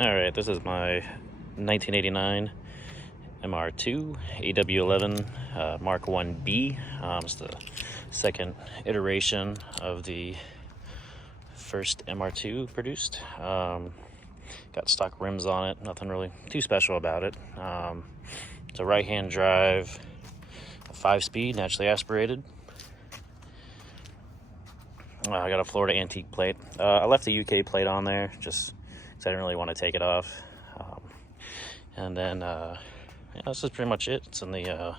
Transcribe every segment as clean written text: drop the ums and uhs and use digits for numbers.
Alright, this is my 1989 MR2 AW11 Mark 1B. It's the second iteration of the first MR2 produced. Got stock rims on it, nothing really too special about it. It's a right-hand drive, a 5-speed, naturally aspirated. I got a Florida antique plate. I left the UK plate on there just because I didn't really want to take it off. And then, yeah, this is pretty much it. It's in the,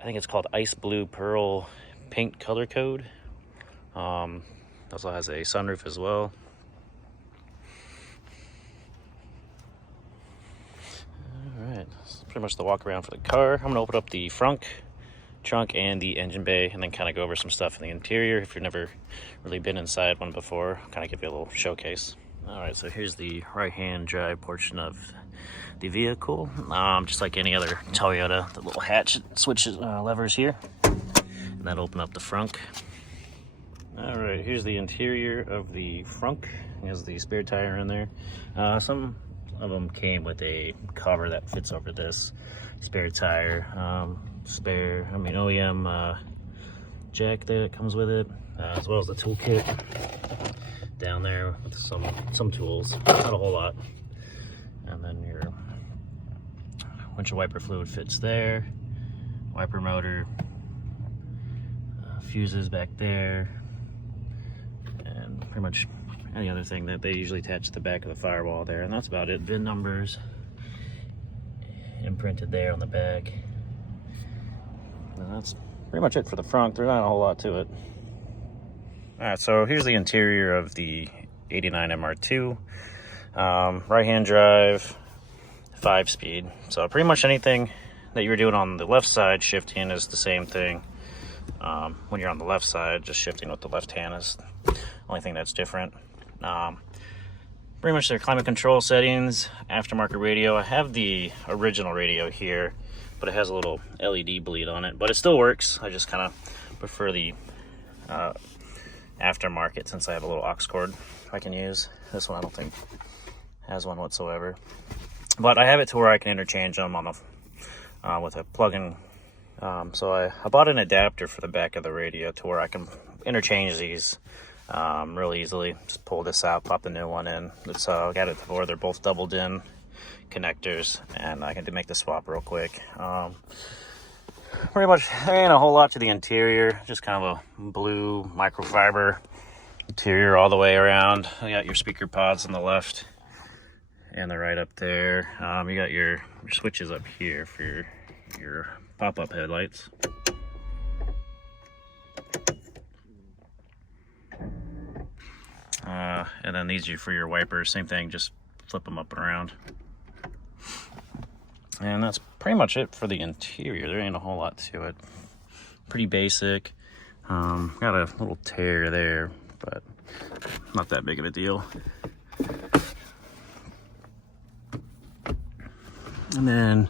I think it's called Ice Blue Pearl paint color code. Also has a sunroof as well. Alright, that's pretty much the walk around for the car. I'm going to open up the trunk and the engine bay, and then kind of go over some stuff in the interior. If you've never really been inside one before, kind of give you a little showcase. All right, so here's the right-hand drive portion of the vehicle. Just like any other Toyota, the little hatch switches levers here, and that'll open up the frunk. All right, here's the interior of the frunk. Has the spare tire in there. Some of them came with a cover that fits over this spare tire. OEM jack that comes with it, as well as the toolkit down there with some tools, not a whole lot. And then your windshield wiper fluid fits there, wiper motor, fuses back there, and pretty much any other thing that they usually attach to the back of the firewall there. And that's about it. VIN numbers imprinted there on the back. And that's pretty much it for the front. There's not a whole lot to it. Alright, so here's the interior of the 89 MR2. Right-hand drive, 5-speed. So pretty much anything that you're doing on the left side, shifting is the same thing. When you're on the left side, just shifting with the left hand is the only thing that's different. Pretty much their climate control settings, aftermarket radio. I have the original radio here, but it has a little LED bleed on it, but it still works. I just kind of prefer the aftermarket since I have a little aux cord I can use. This one I don't think has one whatsoever, but I have it to where I can interchange them on the with a plug-in. So I bought an adapter for the back of the radio to where I can interchange these really easily. Just pull this out, pop the new one in. It's I got it to where they're both doubled in connectors, and I can make the swap real quick. Pretty much there ain't a whole lot to the interior, just kind of a blue microfiber interior all the way around. You got your speaker pods on the left and the right up there. You got your switches up here for your pop-up headlights. And then these are for your wipers, same thing, just flip them up and around. And that's pretty much it for the interior. There ain't a whole lot to it. Pretty basic. Got a little tear there, but not that big of a deal. And then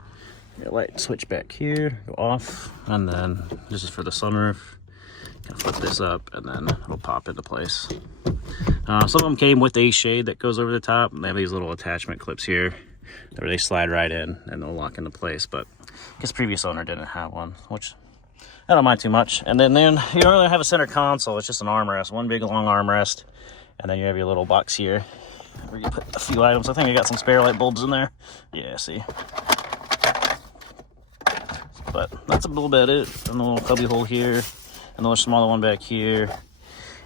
your light switch back here, go off, and then this is for the sunroof. Kind of flip this up, and then it'll pop into place. Some of them came with a shade that goes over the top. They have these little attachment clips here where they slide right in and they'll lock into place, but I guess previous owner didn't have one, which I don't mind too much. And then you don't really have a center console. It's just an armrest, one big long armrest, and then you have your little box here where you put a few items. I think I got some spare light bulbs in there. Yeah, see. But that's a little bit it. And a little cubby hole here, another smaller one back here,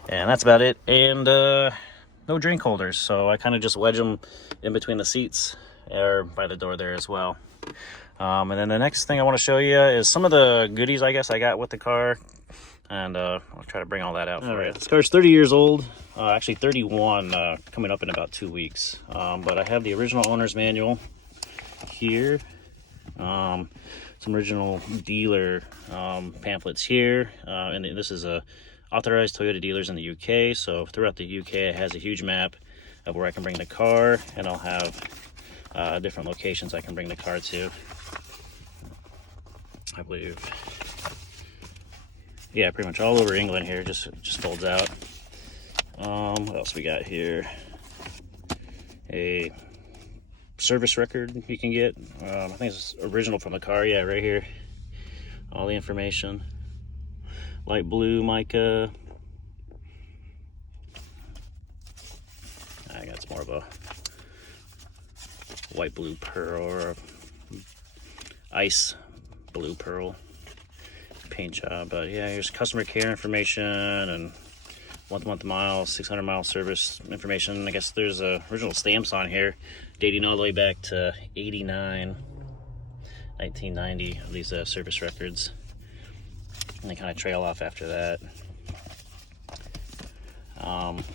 and that's about it. And no drink holders, so I kind of just wedge them in between the seats or by the door there as well. And then the next thing I want to show you is some of the goodies I guess I got with the car, and I'll try to bring all that out for you. This car's 30 years old, actually 31, coming up in about 2 weeks. But I have the original owner's manual here, some original dealer pamphlets here, and this is a authorized Toyota dealers in the UK. So throughout the UK, it has a huge map of where I can bring the car, and I'll have different locations I can bring the car to. I believe, yeah, pretty much all over England here. Just folds out. What else we got here? A service record you can get. I think it's original from the car. Yeah, right here. All the information. Light blue mica. I got more of a white blue pearl or ice blue pearl paint job. But yeah, here's customer care information and month miles, 600 mile service information. I guess there's original stamps on here dating all the way back to 89, 1990 of these service records, and they kind of trail off after that.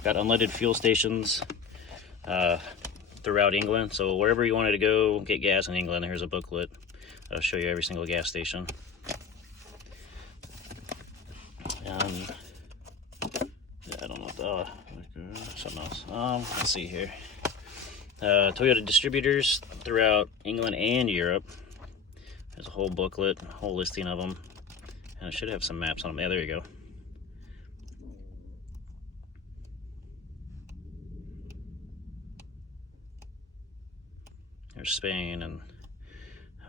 Got unleaded fuel stations throughout England, so wherever you wanted to go get gas in England, here's a booklet that'll show you every single gas station. I don't know what something else. Let's see here. Toyota distributors throughout England and Europe. There's a whole booklet, a whole listing of them, and it should have some maps on them. Yeah, there you go. There's Spain and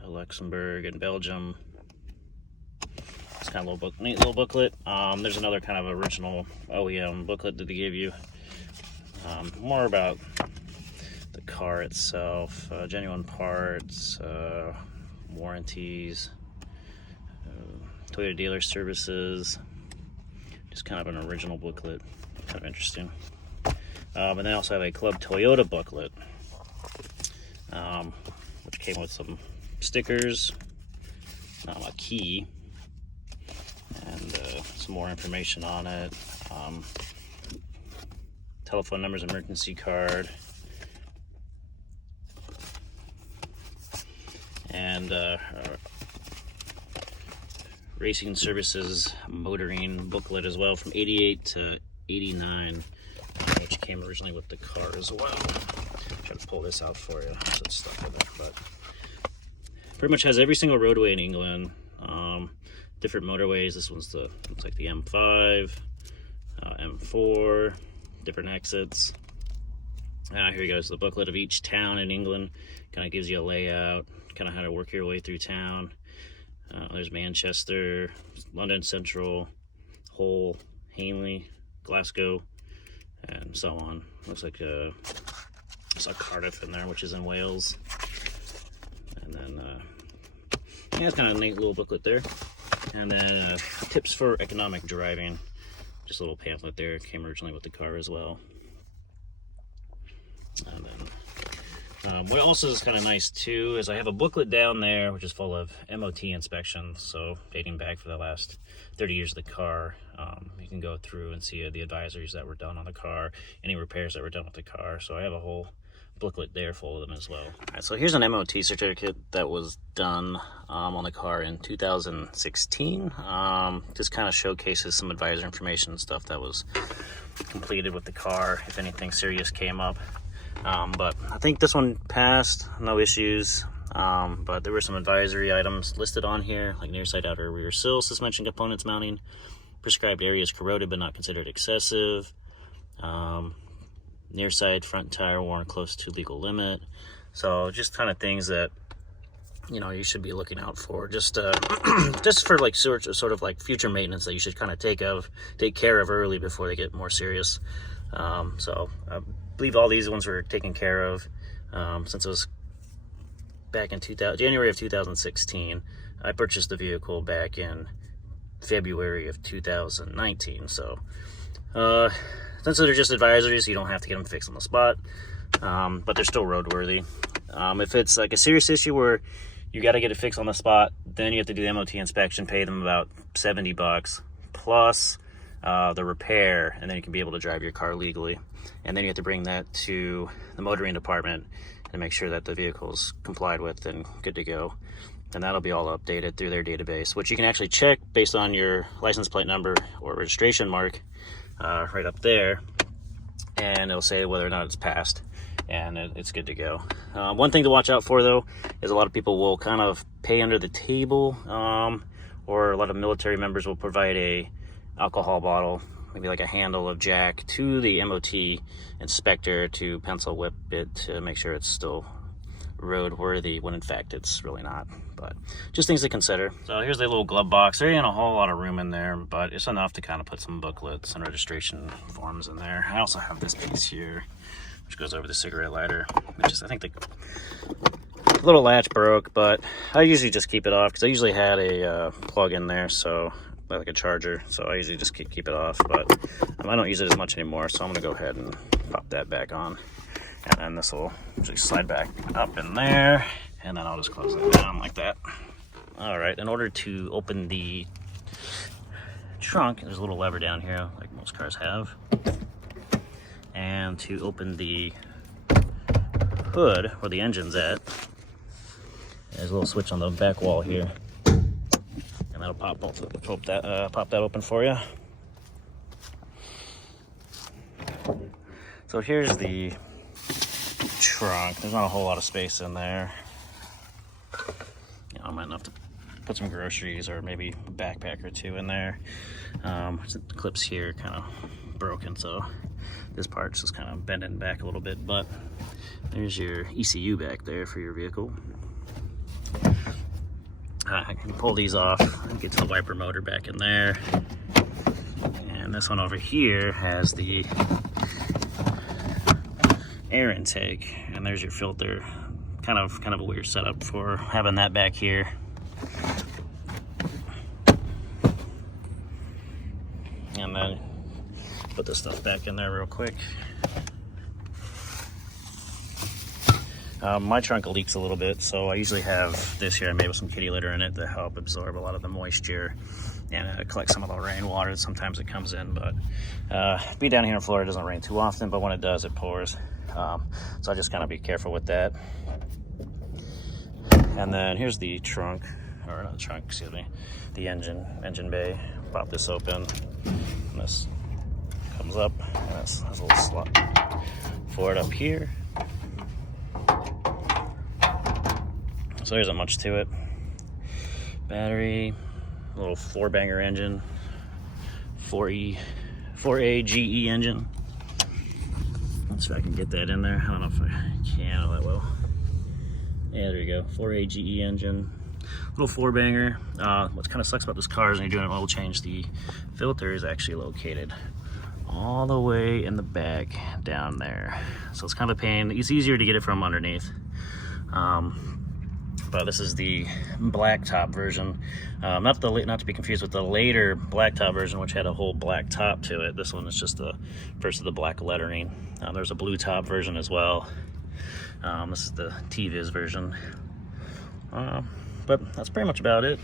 Luxembourg and Belgium. It's kind of a neat little booklet. There's another kind of original OEM booklet that they give you. More about the car itself, genuine parts, warranties, Toyota dealer services. Just kind of an original booklet. Kind of interesting. And they also have a Club Toyota booklet, which came with some stickers, a key, and some more information on it. Telephone numbers, emergency card, and racing services motoring booklet as well from 88 to 89, which came originally with the car as well. Try to pull this out for you so it's stuck with it, but pretty much has every single roadway in England. Different motorways. This one's looks like the M5, M4, different exits. Here you go. So the booklet of each town in England kind of gives you a layout, kind of how to work your way through town. There's Manchester, London Central, Hull, Hainley, Glasgow, and so on. Looks like I saw Cardiff in there, which is in Wales. And then yeah, it's kind of a neat little booklet there. And then tips for economic driving, just a little pamphlet there. It came originally with the car as well. And then what also is kind of nice too is I have a booklet down there which is full of MOT inspections, so dating back for the last 30 years of the car. You can go through and see the advisories that were done on the car, any repairs that were done with the car. So I have a whole booklet there full of them as well. All right, so here's an MOT certificate that was done on the car in 2016. Just kind of showcases some advisor information and stuff that was completed with the car if anything serious came up. But I think this one passed, no issues. But there were some advisory items listed on here, like near side outer rear sill, suspension components mounting, prescribed areas corroded but not considered excessive, near side front tire worn close to legal limit. So just kind of things that you should be looking out for, just just for like sort of like future maintenance that you should kind of take care of early before they get more serious. So I believe all these ones were taken care of since it was back in January of 2016. I purchased the vehicle back in February of 2019. So since they're just advisories, you don't have to get them fixed on the spot, but they're still roadworthy. If it's like a serious issue where you got to get it fixed on the spot, then you have to do the MOT inspection, pay them about $70 plus the repair, and then you can be able to drive your car legally. And then you have to bring that to the motoring department and make sure that the vehicle's complied with and good to go. And that'll be all updated through their database, which you can actually check based on your license plate number or registration mark right up there, and it'll say whether or not it's passed, and it's good to go. One thing to watch out for though is a lot of people will kind of pay under the table, or a lot of military members will provide a alcohol bottle, maybe like a handle of Jack, to the MOT inspector to pencil whip it to make sure it's still roadworthy when in fact it's really not. But just things to consider. So here's the little glove box. There ain't a whole lot of room in there, but it's enough to kind of put some booklets and registration forms in there. I also have this piece here, which goes over the cigarette lighter, which is, I think the little latch broke, but I usually just keep it off because I usually had a plug in there, so like a charger, so I usually just keep it off, but I don't use it as much anymore, so I'm gonna go ahead and pop that back on, and then this will usually slide back up in there, and then I'll just close it down like that. All right, in order to open the trunk, there's a little lever down here like most cars have, and to open the hood where the engine's at, there's a little switch on the back wall here, and that'll pop that open for you. So here's the trunk. There's not a whole lot of space in there. I might have to put some groceries or maybe a backpack or two in there. The clips here kind of broken, so this part's just kind of bending back a little bit, but there's your ECU back there for your vehicle. I can pull these off and get to the wiper motor back in there. And this one over here has the air intake, and there's your filter. Kind of a weird setup for having that back here. And then put this stuff back in there real quick. My trunk leaks a little bit, so I usually have this here. I made with some kitty litter in it to help absorb a lot of the moisture and collect some of the rainwater. Sometimes it comes in, but be down here in Florida, it doesn't rain too often, but when it does, it pours. So I just gotta be careful with that. And then here's the trunk, or not the trunk, excuse me, the engine bay. Pop this open, and this comes up, and this has a little slot for it up here. So there isn't much to it. Battery, a little 4-banger engine, 4AGE engine. Let's see if I can get that in there. I don't know if I can all that well. Yeah, there you go, 4AGE engine. Little 4-banger. What kind of sucks about this car is when you're doing an oil change, the filter is actually located all the way in the back down there. So it's kind of a pain. It's easier to get it from underneath. But this is the blacktop version. Not to be confused with the later blacktop version, which had a whole black top to it. This one is just the first of the black lettering. There's a blue top version as well. This is the T-Viz version. But that's pretty much about it.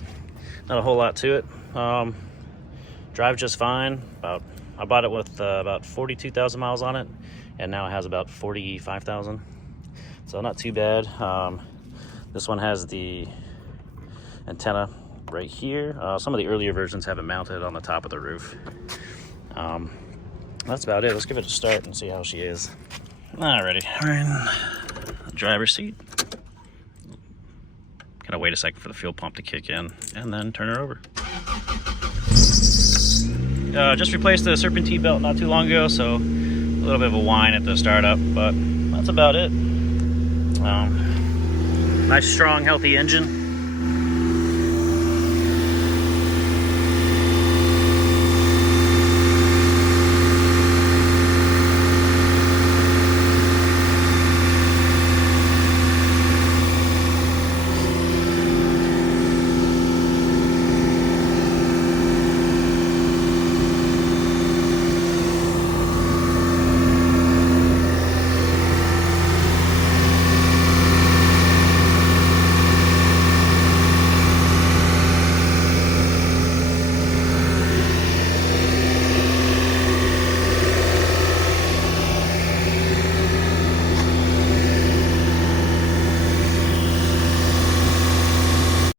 Not a whole lot to it. Drives just fine. I bought it with about 42,000 miles on it, and now it has about 45,000. So not too bad. This one has the antenna right here. Some of the earlier versions have it mounted on the top of the roof. That's about it. Let's give it a start and see how she is. Alrighty, we're in the driver's seat. Gotta wait a second for the fuel pump to kick in and then turn her over. Just replaced the serpentine belt not too long ago, so a little bit of a whine at the startup, but that's about it. Nice, strong, healthy engine.